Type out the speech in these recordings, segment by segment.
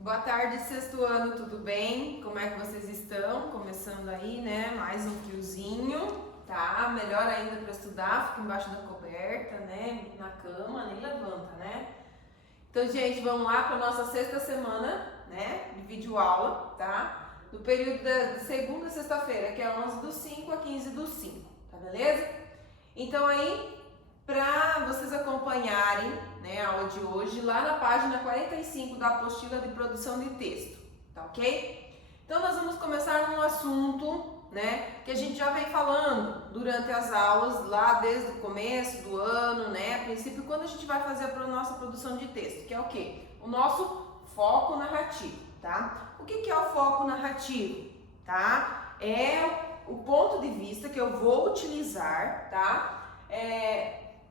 Boa tarde, sexto ano, tudo bem? Como é que vocês estão? Começando aí, né? Mais um friozinho, tá? Melhor ainda para estudar, fica embaixo da coberta, né? Na cama, nem levanta, né? Então, gente, vamos lá para nossa sexta semana, né? De videoaula, tá? No período de segunda a sexta-feira, que é 11 do 5 a 15 do 5, tá beleza? Então aí, para vocês acompanharem, né, a aula de hoje, lá na página 45 da apostila de produção de texto, tá ok? Então nós vamos começar num assunto, né, que a gente já vem falando durante as aulas, lá desde o começo do ano, né, a princípio, quando a gente vai fazer a nossa produção de texto, que é o quê? O nosso foco narrativo, tá? O que é o foco narrativo, tá? É o ponto de vista que eu vou utilizar, tá?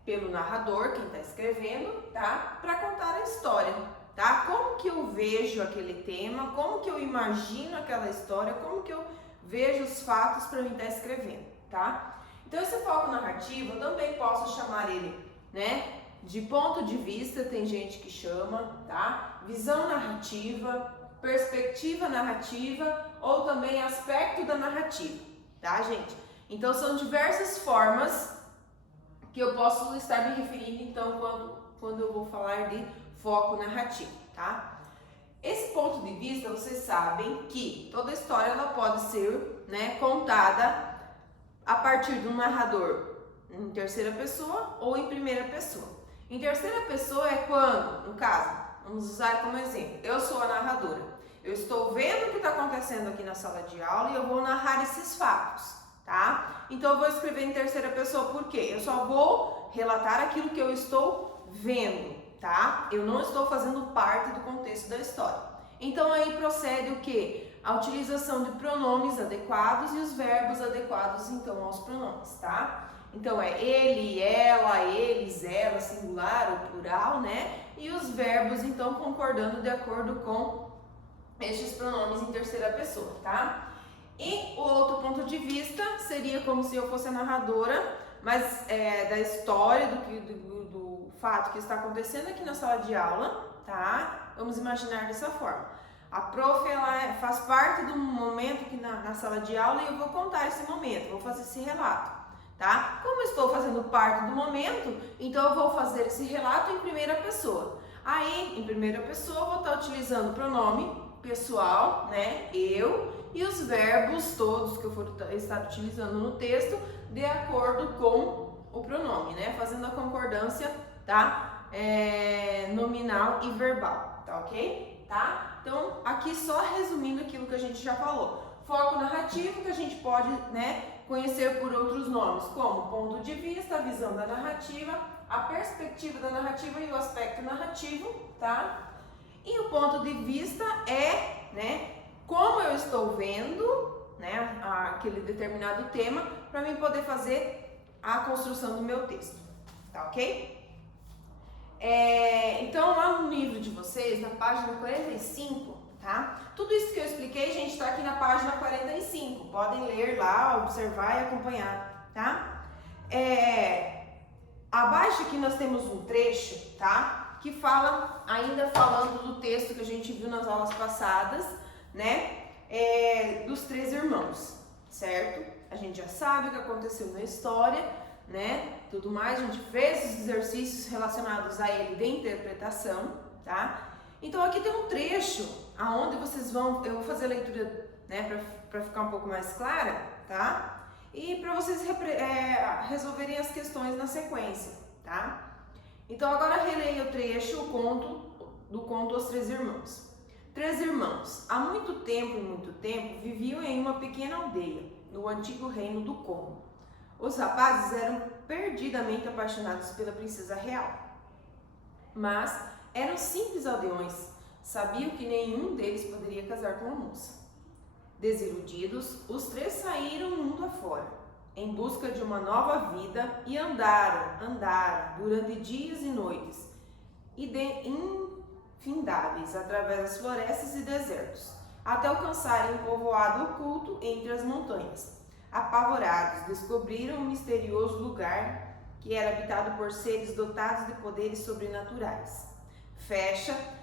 Pelo narrador, quem está escrevendo, tá? Para contar a história, tá? Como que eu vejo aquele tema, como que eu imagino aquela história, como que eu vejo os fatos para mim estar escrevendo, tá? Então esse foco narrativo eu também posso chamar ele, né? De ponto de vista, tem gente que chama, tá? Visão narrativa, perspectiva narrativa ou também aspecto da narrativa, tá, gente? Então são diversas formas que eu posso estar me referindo, então, quando eu vou falar de foco narrativo, tá? Esse ponto de vista, vocês sabem que toda história ela pode ser, né, contada a partir de um narrador em terceira pessoa ou em primeira pessoa. Em terceira pessoa é quando, no caso, vamos usar como exemplo, eu sou a narradora. Eu estou vendo o que está acontecendo aqui na sala de aula e eu vou narrar esses fatos. Tá? Então eu vou escrever em terceira pessoa, por quê? Eu só vou relatar aquilo que eu estou vendo, tá? Eu não estou fazendo parte do contexto da história. Então aí procede o quê? A utilização de pronomes adequados e os verbos adequados então aos pronomes, tá? Então é ele, ela, eles, ela, singular ou plural, né? E os verbos então concordando de acordo com estes pronomes em terceira pessoa, tá? E o outro ponto de vista seria como se eu fosse a narradora, mas da história, do fato que está acontecendo aqui na sala de aula, tá? Vamos imaginar dessa forma. A prof, ela faz parte do momento aqui na sala de aula e eu vou contar esse momento, vou fazer esse relato, tá? Como eu estou fazendo parte do momento, então eu vou fazer esse relato em primeira pessoa. Aí, em primeira pessoa, eu vou estar utilizando o pronome pessoal, né? Eu, e os verbos todos que eu for estar utilizando no texto de acordo com o pronome, né? Fazendo a concordância, tá? Nominal e verbal, tá ok? Tá? Então, aqui só resumindo aquilo que a gente já falou. Foco narrativo que a gente pode, né, conhecer por outros nomes, como ponto de vista, a visão da narrativa, a perspectiva da narrativa e o aspecto narrativo, tá? E o ponto de vista é, né, como eu estou vendo, né, aquele determinado tema, para mim poder fazer a construção do meu texto, tá ok? Então, lá no livro de vocês, na página 45, tá? Tudo isso que eu expliquei, gente, está aqui na página 45. Podem ler lá, observar e acompanhar, tá? Abaixo aqui nós temos um trecho, tá? Que fala, ainda falando do texto que a gente viu nas aulas passadas, né? Dos três irmãos, certo? A gente já sabe o que aconteceu na história, né? Tudo mais, a gente fez os exercícios relacionados a ele de interpretação, tá? Então aqui tem um trecho aonde vocês vão, eu vou fazer a leitura, né, para ficar um pouco mais clara, tá? E para vocês resolverem as questões na sequência, tá? Então agora releia o trecho, do conto Os Três Irmãos. Três irmãos, há muito tempo, viviam em uma pequena aldeia, no antigo reino do Congo. Os rapazes eram perdidamente apaixonados pela princesa real, mas eram simples aldeões, sabiam que nenhum deles poderia casar com a moça. Desiludidos, os três saíram mundo afora, em busca de uma nova vida e andaram durante dias e noites, infindáveis através das florestas e desertos, até alcançarem um povoado oculto entre as montanhas. Apavorados, descobriram um misterioso lugar que era habitado por seres dotados de poderes sobrenaturais.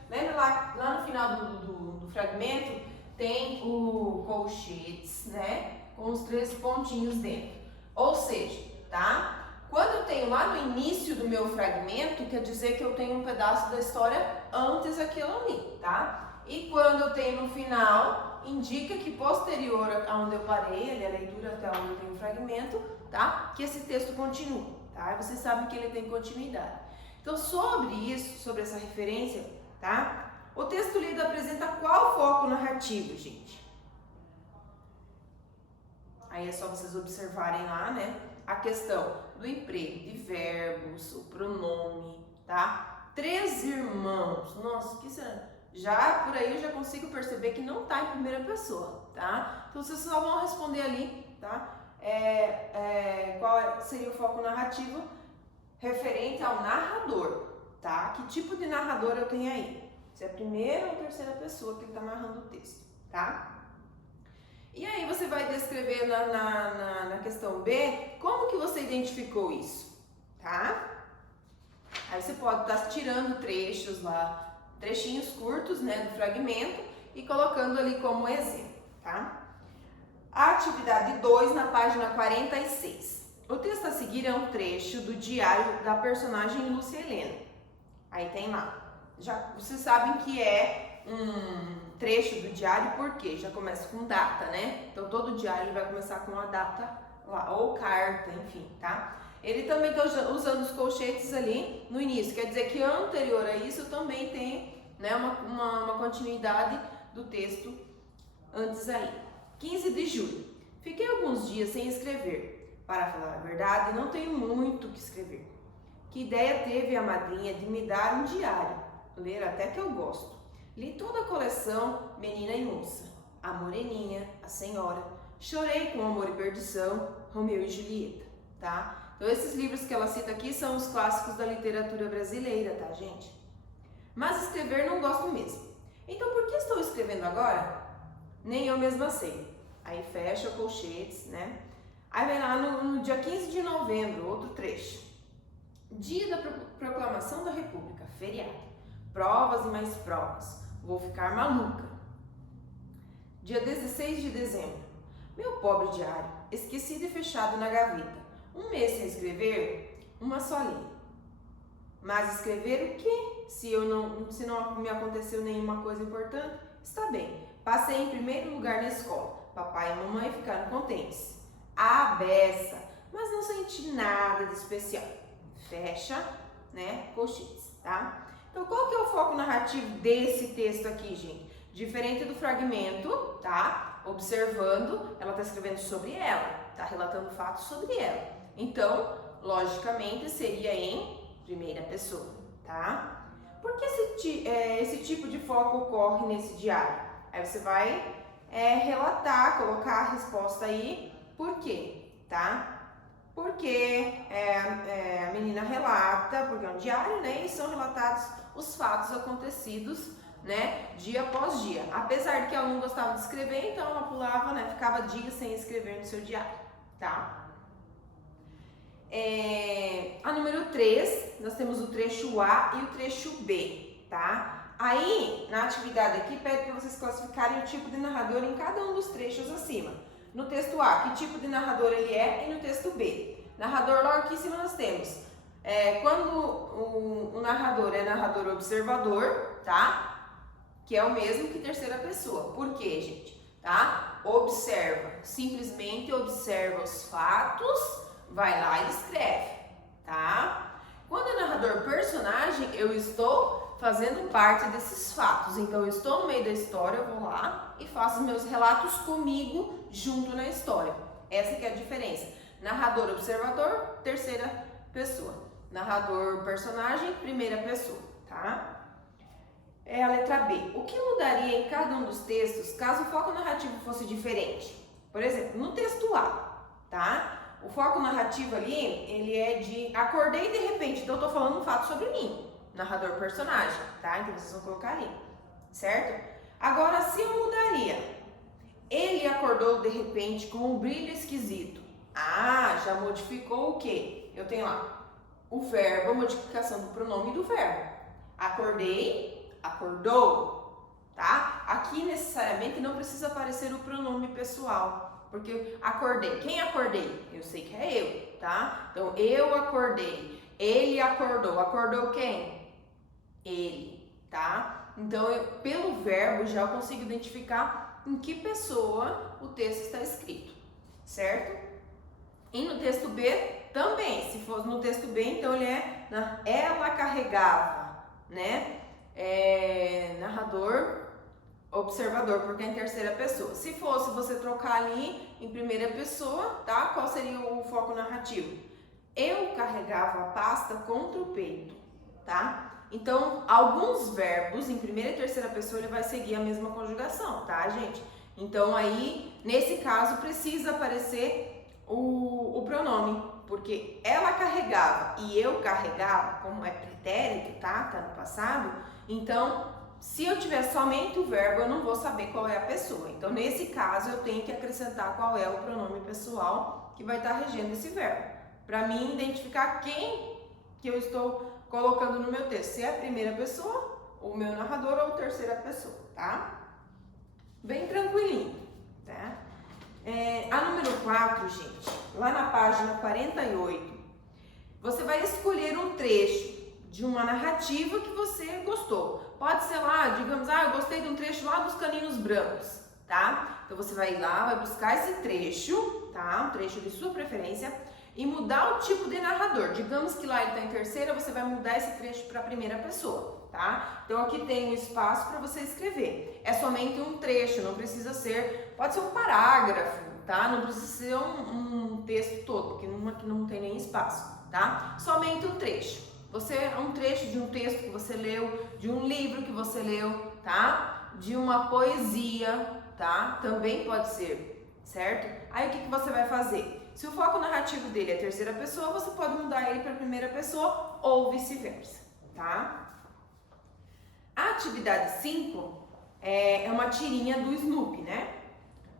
Lembra lá no final do fragmento tem o colchetes, né? Com os 3 pontinhos dentro. Ou seja, tá? Quando eu tenho lá no início do meu fragmento, quer dizer que eu tenho um pedaço da história antes daquilo ali, tá? E quando eu tenho no final, indica que posterior a onde eu parei, ali a leitura até onde eu tenho o fragmento, tá? Que esse texto continua, tá? E vocês sabem que ele tem continuidade. Então, sobre isso, sobre essa referência, tá? O texto lido apresenta qual foco narrativo, gente? Aí é só vocês observarem lá, né? A questão do emprego de verbos, o pronome, tá? 3 irmãos. Nossa, que será? Já por aí eu já consigo perceber que não tá em primeira pessoa, tá? Então vocês só vão responder ali, tá? Qual seria o foco narrativo referente ao narrador, tá? Que tipo de narrador eu tenho aí? Se é a primeira ou terceira pessoa que ele tá narrando o texto, tá? E aí você vai descrever na questão B como que você identificou isso, tá? Aí você pode estar tirando trechos lá, trechinhos curtos, né, do fragmento e colocando ali como exemplo, tá? A atividade 2 na página 46. O texto a seguir é um trecho do diário da personagem Lúcia Helena. Aí tem lá. Já vocês sabem que é um trecho do diário porque já começa com data, né? Então todo diário vai começar com a data lá, ou carta, enfim, tá? Ele também está usando os colchetes ali no início, quer dizer que anterior a isso também tem, né, uma continuidade do texto antes aí. 15 de julho. Fiquei alguns dias sem escrever. Para falar a verdade, não tenho muito o que escrever. Que ideia teve a madrinha de me dar um diário? Ler até que eu gosto. Li toda a coleção Menina e Moça, A Moreninha, A Senhora. Chorei com Amor e Perdição, Romeu e Julieta, tá? Então esses livros que ela cita aqui são os clássicos da literatura brasileira, tá, gente? Mas escrever não gosto mesmo. Então por que estou escrevendo agora? Nem eu mesma sei. Aí fecha colchetes, né? Aí vem lá no dia 15 de novembro, outro trecho. Dia da proclamação da República, feriado. Provas e mais provas. Vou ficar maluca. Dia 16 de dezembro. Meu pobre diário, esquecido e fechado na gaveta. Um mês sem escrever, uma só linha. Mas escrever o quê? Se não me aconteceu nenhuma coisa importante, está bem. Passei em primeiro lugar na escola. Papai e mamãe ficaram contentes. A beça, mas não senti nada de especial. Fecha, né, colchetes, tá? Então, qual que é o foco narrativo desse texto aqui, gente? Diferente do fragmento, tá? Observando, ela tá escrevendo sobre ela, tá relatando fatos sobre ela. Então, logicamente, seria em primeira pessoa, tá? Por que esse tipo de foco ocorre nesse diário? Aí você vai relatar, colocar a resposta aí, por quê, tá? Porque a menina relata, porque é um diário, né? E são relatados os fatos acontecidos, né? Dia após dia. Apesar de que ela não gostava de escrever, então ela pulava, né? Ficava dias sem escrever no seu diário, tá? A número 3, nós temos o trecho A e o trecho B, tá? Aí, na atividade aqui, pede para vocês classificarem o tipo de narrador em cada um dos trechos acima. No texto A, que tipo de narrador ele é, e no texto B. Narrador, logo aqui em cima nós temos, quando o narrador é narrador observador, tá? Que é o mesmo que terceira pessoa. Por quê, gente? Tá? Observa, simplesmente observa os fatos, vai lá e escreve, tá? Quando é narrador personagem, eu estou fazendo parte desses fatos. Então, eu estou no meio da história, eu vou lá e faço meus relatos comigo junto na história. Essa que é a diferença. Narrador observador, terceira pessoa. Narrador personagem, primeira pessoa, tá? É a letra B. O que mudaria em cada um dos textos caso o foco narrativo fosse diferente? Por exemplo, no texto A, tá? O foco narrativo ali, ele é de acordei de repente, então eu tô falando um fato sobre mim. Narrador personagem, tá? Então vocês vão colocar ali, certo? Agora, se eu mudaria, ele acordou de repente com um brilho esquisito. Ah, já modificou o quê? Eu tenho lá o verbo, a modificação do pronome do verbo. Acordei, acordou. acordou, tá? Aqui necessariamente não precisa aparecer o pronome pessoal, porque acordei. Quem acordei? Eu sei que é eu, tá? Então, eu acordei. Ele acordou. Acordou quem? Ele, tá? Então, pelo verbo já eu consigo identificar em que pessoa o texto está escrito, certo? E no texto B também, se for no texto B, então ele é ela carregava, né? Narrador, observador, porque é em terceira pessoa. Se fosse você trocar ali em primeira pessoa, tá? Qual seria o foco narrativo? Eu carregava a pasta contra o peito, tá? Então, alguns verbos em primeira e terceira pessoa ele vai seguir a mesma conjugação, tá, gente? Então, aí, nesse caso, precisa aparecer o pronome, porque ela carregava e eu carregava, como é pretérito, tá no passado, então, se eu tiver somente o verbo, eu não vou saber qual é a pessoa. Então, nesse caso, eu tenho que acrescentar qual é o pronome pessoal que vai estar regendo esse verbo, para mim identificar quem que eu estou colocando no meu texto, se é a primeira pessoa, o meu narrador ou a terceira pessoa, tá? Bem tranquilinho, tá? A número 4, gente, lá na página 48, você vai escolher um trecho de uma narrativa que você gostou. Pode ser lá, digamos, eu gostei de um trecho lá dos Caninos Brancos, tá? Então você vai lá, vai buscar esse trecho, tá? Um trecho de sua preferência e mudar o tipo de narrador. Digamos que lá ele está em terceira, você vai mudar esse trecho para a primeira pessoa, tá? Então aqui tem um espaço para você escrever. É somente um trecho, não precisa ser, pode ser um parágrafo, tá? Não precisa ser um texto todo, porque aqui não tem nem espaço, tá? Somente um trecho. Um trecho de um texto que você leu, de um livro que você leu, tá? De uma poesia, tá? Também pode ser, certo? Aí o que você vai fazer? Se o foco narrativo dele é terceira pessoa, você pode mudar ele para primeira pessoa ou vice-versa, tá? A atividade 5 é uma tirinha do Snoopy, né?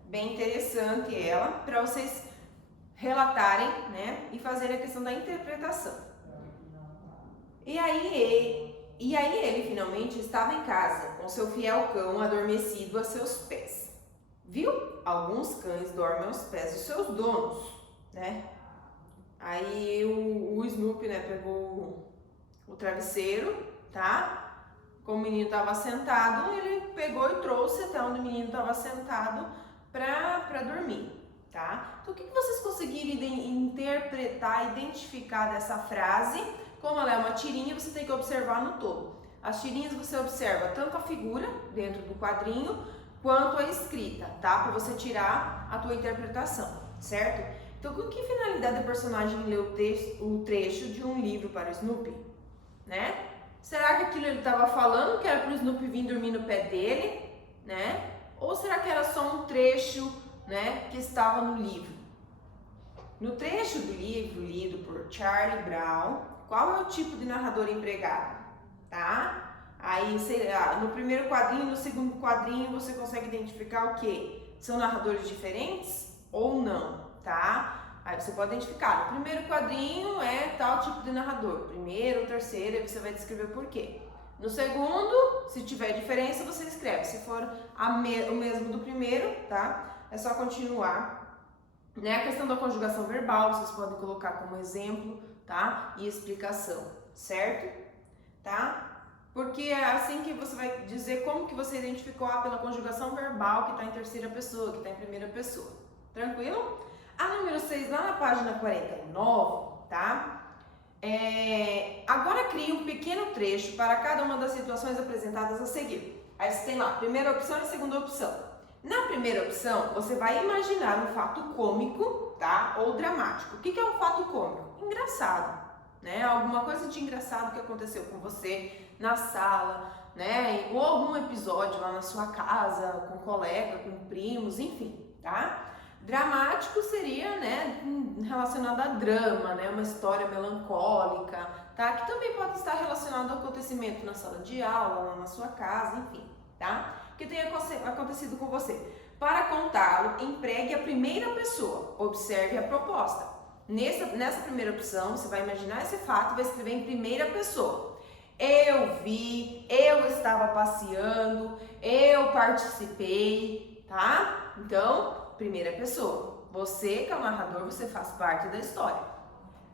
Bem interessante ela, para vocês relatarem, né? E fazerem a questão da interpretação. E aí ele finalmente estava em casa, com seu fiel cão adormecido a seus pés. Viu? Alguns cães dormem aos pés dos seus donos, né? Aí o Snoopy, né, pegou o travesseiro, tá? Como o menino estava sentado, ele pegou e trouxe até onde o menino estava sentado para dormir, tá? Então, o que vocês conseguiram interpretar, identificar dessa frase? Como ela é uma tirinha, você tem que observar no todo. As tirinhas você observa tanto a figura dentro do quadrinho, quanto a escrita, tá? Para você tirar a tua interpretação, certo? Então, com que finalidade a personagem leu o trecho de um livro para o Snoopy, né? Será que aquilo ele estava falando que era para o Snoopy vir dormir no pé dele, né? Ou será que era só um trecho, né, que estava no livro? No trecho do livro lido por Charlie Brown, qual é o tipo de narrador empregado, tá? Aí, no primeiro quadrinho e no segundo quadrinho, você consegue identificar o quê? São narradores diferentes ou não, tá? Aí você pode identificar, no primeiro quadrinho é tal tipo de narrador, primeiro, terceiro, aí você vai descrever por quê. No segundo, se tiver diferença, você escreve. Se for o mesmo do primeiro, tá? É só continuar. Né? A questão da conjugação verbal, vocês podem colocar como exemplo, tá? E explicação, certo? Tá? Porque é assim que você vai dizer como que você identificou pela conjugação verbal que está em terceira pessoa, que está em primeira pessoa. Tranquilo? A número 6, lá na página 49, tá? Agora crie um pequeno trecho para cada uma das situações apresentadas a seguir. Aí você tem lá a primeira opção e a segunda opção. Na primeira opção, você vai imaginar um fato cômico, tá? Ou dramático. O que é um fato cômico? Engraçado, né? Alguma coisa de engraçado que aconteceu com você na sala, né? Ou algum episódio lá na sua casa, com colega, com primos, enfim, tá? Dramático seria, né, relacionado a drama, né, uma história melancólica, tá? Que também pode estar relacionado ao acontecimento na sala de aula, lá na sua casa, enfim, tá? Que tenha acontecido com você. Para contá-lo, empregue a primeira pessoa, observe a proposta. Nessa primeira opção, você vai imaginar esse fato e vai escrever em primeira pessoa. eu vi, eu estava passeando, eu participei, tá? Então, primeira pessoa. Você que é o narrador, você faz parte da história.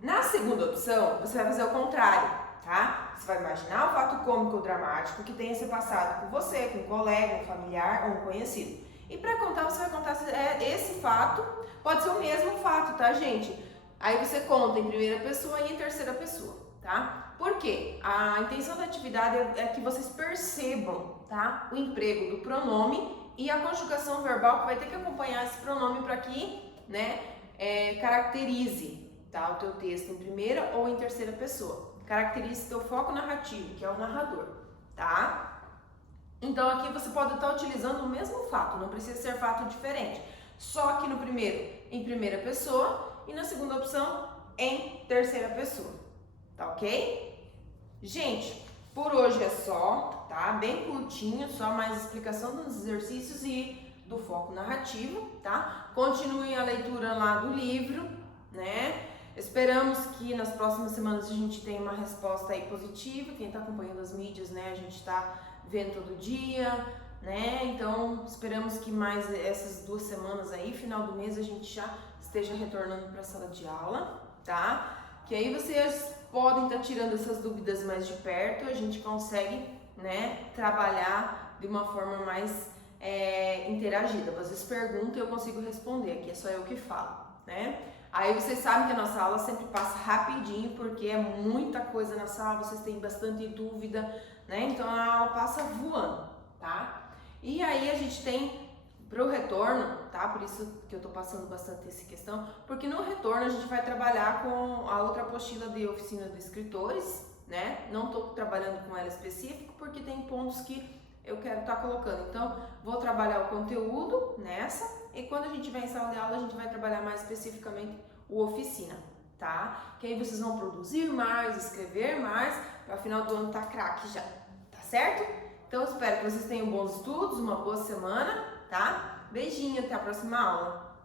Na segunda opção, você vai fazer o contrário, tá? Você vai imaginar o fato cômico ou dramático que tenha se passado com você, com um colega, um familiar ou um conhecido. E para contar, você vai contar esse fato, pode ser o mesmo fato, tá, gente? Aí você conta em primeira pessoa e em terceira pessoa, tá? Por quê? A intenção da atividade é que vocês percebam, tá? O emprego do pronome e a conjugação verbal que vai ter que acompanhar esse pronome para que, né, caracterize, tá, o teu texto em primeira ou em terceira pessoa. Caracterize teu foco narrativo, que é o narrador, tá? Então aqui você pode estar utilizando o mesmo fato, não precisa ser fato diferente. Só que no primeiro em primeira pessoa e na segunda opção em terceira pessoa, tá ok? Gente, por hoje é só, tá? Bem curtinho, só mais explicação dos exercícios e do foco narrativo, tá? Continuem a leitura lá do livro, né? Esperamos que nas próximas semanas a gente tenha uma resposta aí positiva. Quem está acompanhando as mídias, né? A gente está vendo todo dia, né? Então esperamos que mais essas 2 semanas aí, final do mês, a gente já esteja retornando para a sala de aula, tá? Que aí vocês podem estar tirando essas dúvidas mais de perto, a gente consegue, né, trabalhar de uma forma mais interagida. Vocês perguntam e eu consigo responder, aqui é só eu que falo, né? Aí vocês sabem que a nossa aula sempre passa rapidinho, porque é muita coisa na sala, vocês têm bastante dúvida, né? Então a aula passa voando, tá? E aí a gente tem pro retorno, tá? Por isso que eu tô passando bastante essa questão, porque no retorno a gente vai trabalhar com a outra apostila de oficina de escritores, né? Não tô trabalhando com ela específico, porque tem pontos que eu quero estar colocando. Então, vou trabalhar o conteúdo nessa, e quando a gente vai em sala de aula, a gente vai trabalhar mais especificamente o oficina, tá? Que aí vocês vão produzir mais, escrever mais, para final do ano tá craque já, tá certo? Então, espero que vocês tenham bons estudos, uma boa semana, tá? Beijinho, até a próxima aula!